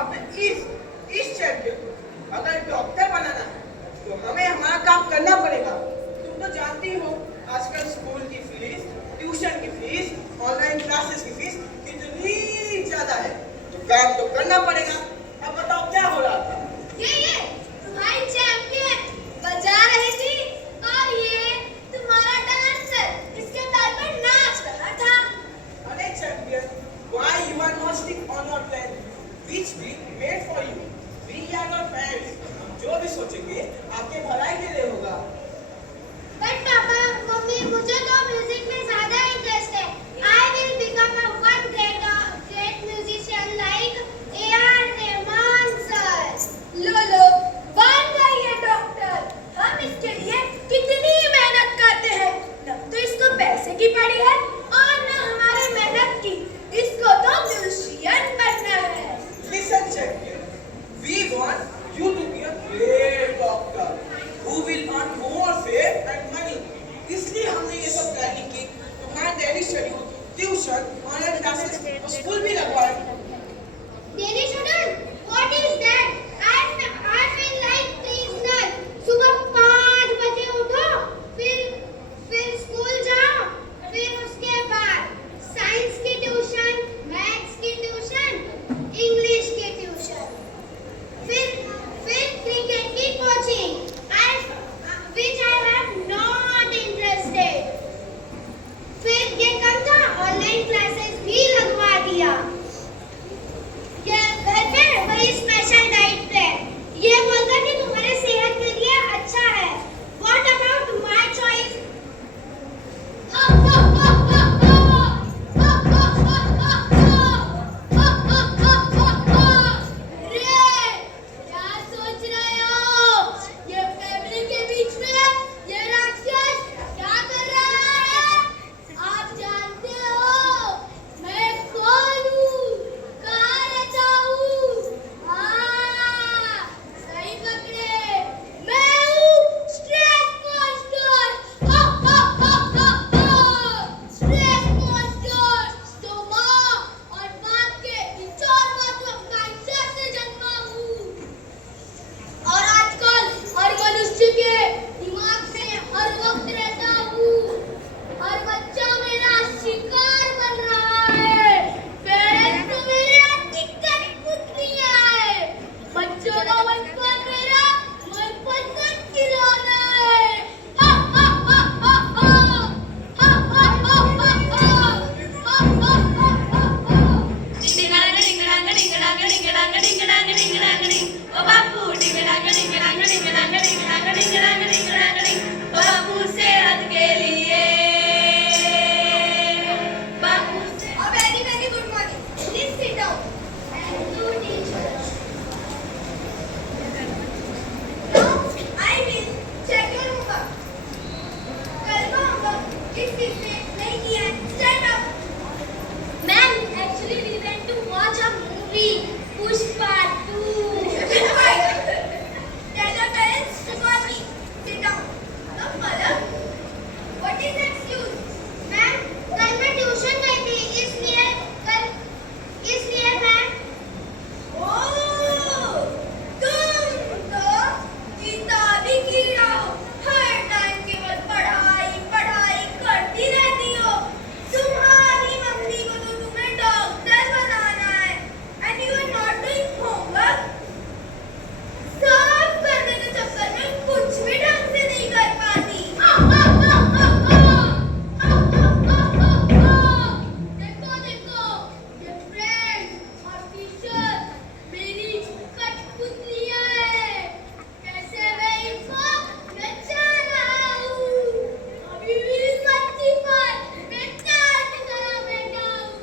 अपने इस चैंपियन को अगर डॉक्टर बनाना है तो हमें हमारा काम करना पड़ेगा। तुम तो जानती हो आजकल स्कूल की फीस, ट्यूशन की फीस, ऑनलाइन क्लासेस की फीस कितनी ज्यादा है, तो काम तो करना पड़ेगा। अब बताओ क्या हो रहा था? ये तुम्हारी चैंपियन बजा रही थी और ये तुम्हारा डांसर इसके ताल पर नाच रहा था। अरे champion, why you are not stick on your plan which we made for you? We are your fans. हम जो भी सोचेंगे आपके भलाई के लिए होगा। बट पापा मम्मी मुझे तो म्यूजिक में ज्यादा इंटरेस्ट है। I will become a one great musician like A R. Rahman sir. लो बन गई है डॉक्टर। हम इसके लिए कितनी मेहनत करते हैं, न तो इसको पैसे की पड़ी है और न हमारे मेहनत की। इसको तो म्यूजिशियन बनना है। Listen champion, we want you to be a great doctor who will earn more fame and money. इसलिए हमने ये सब प्लानिंग की। तुम्हारा daily schedule, tuition, online classes, school भी लगवाए। Daily schedule? What is that? I feel like prisoner. सुबह 5 बजे उठो, फिर स्कूल जाओ, फिर उसके बाद साइंस की ट्यूशन, मैथ्स की ट्यूशन, इंग्लिश की ट्यूशन, फिर क्रिकेट की coaching, which I have not interested. फिर ये कम था, ऑनलाइन क्लासेस भी लगवा दिया। ये घर पे वही स्पेशल डाइट प्लान, ये बोलकर कि तुम्हारे सेहत के लिए अच्छा है। What about my choice? अरे क्या सोच रहे हो? ये फैमिली के बीच में ये राक्षस क्या कर रहा है? आप जानते हो मैं कौन हूँ, कहाँ रहता हूँ? हाँ, सही पकड़े, मैं हूँ स्ट्रेस मॉन्स्टर। स्ट्रेस मॉन्स्टर तो माँ और बाप के इन 4 बातों का हिस्सा से जन्मा हूँ। और आजकल हर मनुष्य के दिमाग में हर वक्त रहता हूँ। हर बच्चा मेरा शिकार बन रहा है। पेरेंट्स तो मेरे अधिकतर पुत्रियां हैं। बच्चों का बचपन मेरा मनपसंद खिलौना है। हा हा हा हा हा हा हा हा हा हा हा हा। डिंगडांग डिंगडांग डिंगडांग डिंगडांग डिंगडांग डिंगडांग डिंग ओ बापू डिंगडांग डिंगडांग डिंगडांग डिंगडांग डिंगडांग डिंगडांग डिंग ओ बापू सेहत के लिए बापू से A very very good morning. Please sit down. And do teacher. Now I will check your homework. कल का homework किस चीज ने नहीं किया है? Stand up. Ma'am, actually we went to watch a movie, Pushpa 2. Tell your parents to call me. Sit down. Now follow. What is the excuse? Ma'am कल मैं ट्यूशन गई थी इसलिए मैम। ओह तुम तो किताबी कीड़ा हो, हर टाइम केवल पढ़ाई करती रहती हो। तुम्हारी मम्मी को तो तुम्हें डॉक्टर बनाना है and you are not doing homework. सब करने के चक्कर में कुछ भी ढंग से नहीं कर पाती। देखो ये फ्रेंड्स और टीचर मेरी कठपुतलियां हैं। कैसे मैं इनको नचा रहा हूँ। अभी भी इस बच्ची पर मैं डांट कर बैठा हूँ।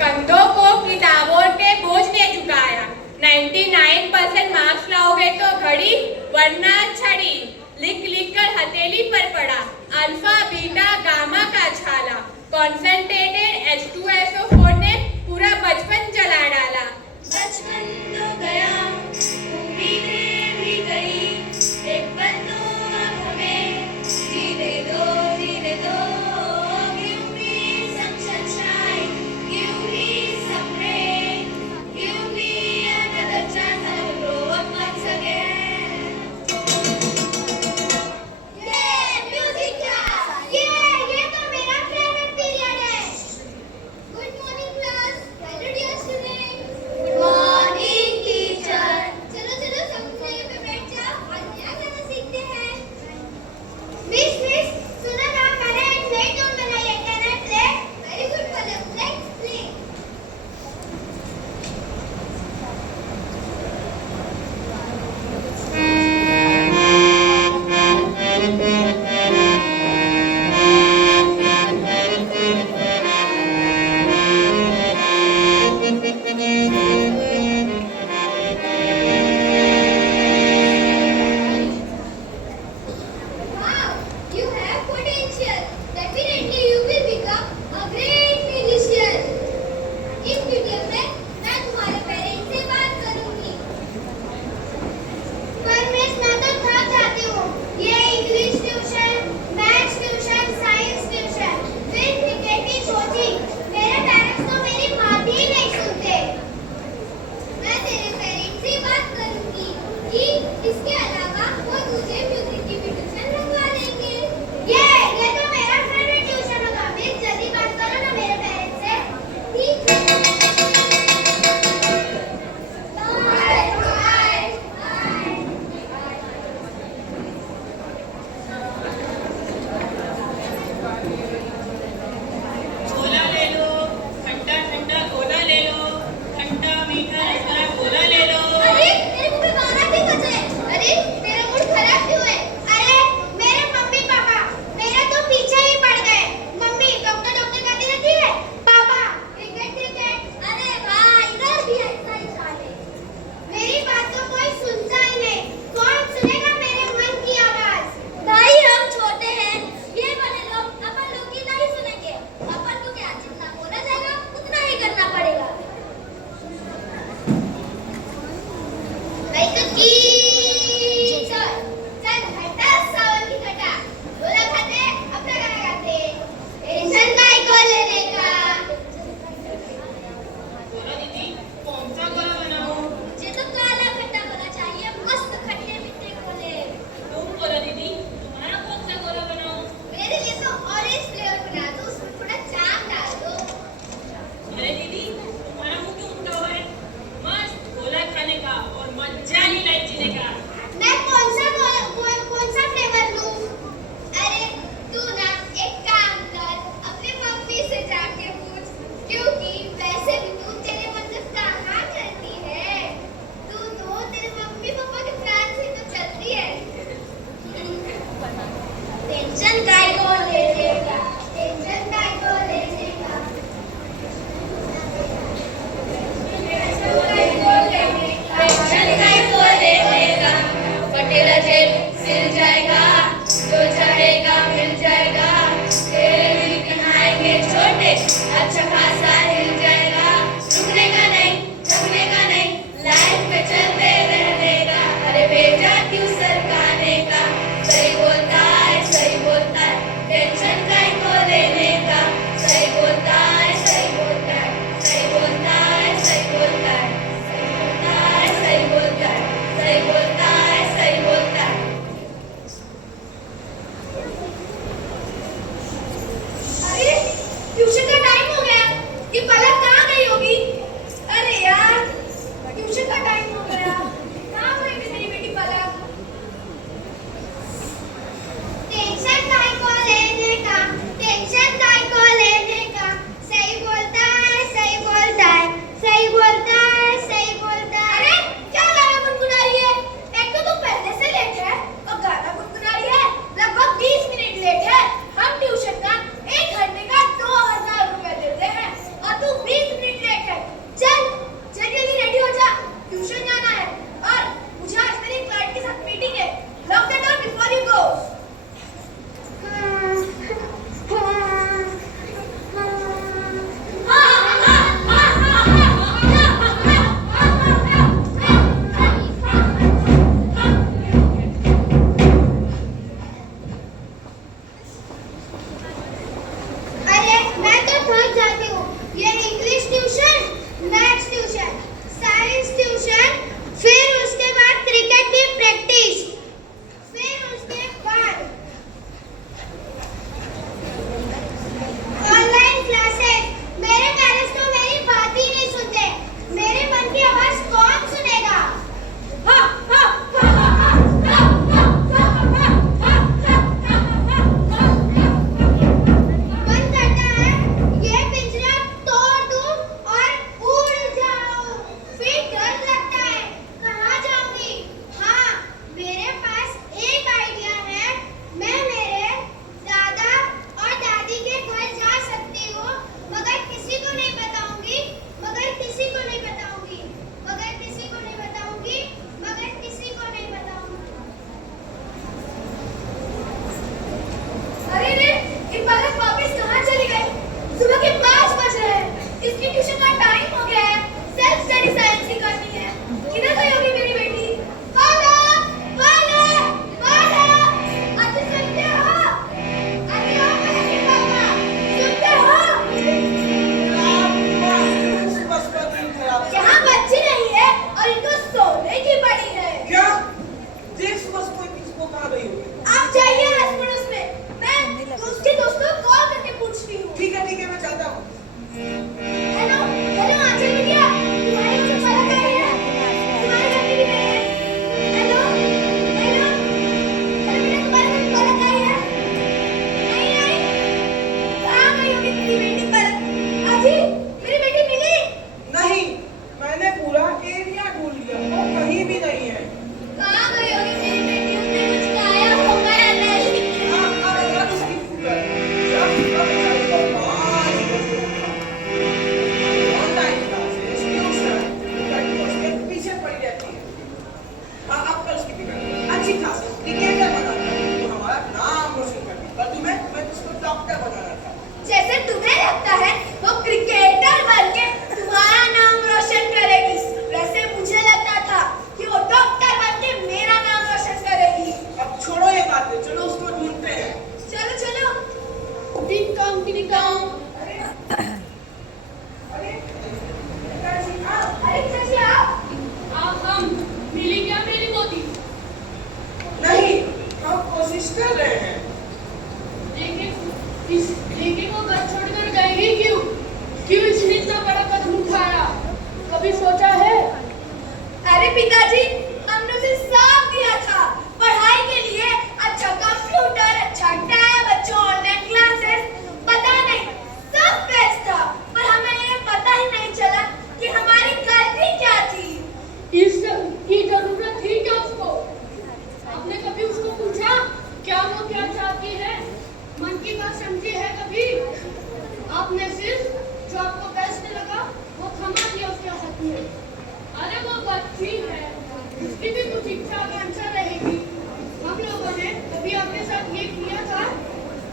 कंधों को किताबों के बोझ ने झुकाया। 99% मार्क्स लाओगे तो घड़ी वरना छड़ी। लिख लिख कर हथेली पर पड़ा अल्फा बीटा गामा का छाला। कॉन्सेंट्रेटेड H2SO4 ने पूरा बचपन जला डाला। बचपन तो गया like a कीचड़ चल घटा सावन की घटा गोला खाते अपना गाना गाते टेंशन काय को लेने का बोला दीदी कौन सा गोला बनाऊं? मुझे तो काला खट्टा गोला चाहिए मस्त खट्टे मीठे गोले तुम बोला दीदी तुम्हारा कौन सा गोला बनाऊं? मेरे लिए तो ऑरेंज फ्लेवर बना दो उसमें थोड़ा जाम डाल दो अरे दीदी तुम्हारा मुंह क्यों उठा हुआ है? मस्त गोला खाने का और मजा ही लाइट जीने पिताजी, हमने उसे साथ दिया था पढ़ाई के लिए अच्छा कंप्यूटर, अच्छा टैब, अच्छा ऑनलाइन क्लासेस, पता नहीं सब बेस्ट था, पर हमें ये पता ही नहीं चला कि हमारी गलती क्या थी। इसकी जरूरत थी क्या उसको? आपने कभी उसको पूछा क्या वो क्या चाहती है? मन की बात समझी है कभी? आपने सिर्फ जो आपको बेस्ट लगा वो थमा दिया उसके हाथ में। अरे वो बच्ची है, उसकी भी कुछ इच्छा आकांक्षा रहेगी। हम लोगों ने कभी आपके साथ ये किया था?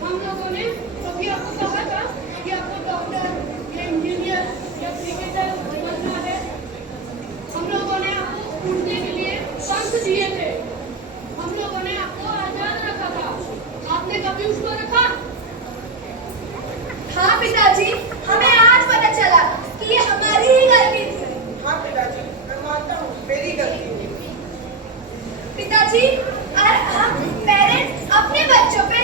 हम लोगों ने कभी आपको कहा था कि आपको डॉक्टर या इंजीनियर या क्रिकेटर बनना है? हम लोगों ने आपको उड़ने के लिए पंख दिए थे। हम लोगों ने आपको आजाद रखा था। आपने कभी उसको रखा? हाँ पिताजी, हमें आज पता चला कि ये हमारी ही गलती थी। हाँ पिताजी, मैं मानता हूँ मेरी गलती थी। पिताजी, और हम पेरेंट्स अपने बच्चों पे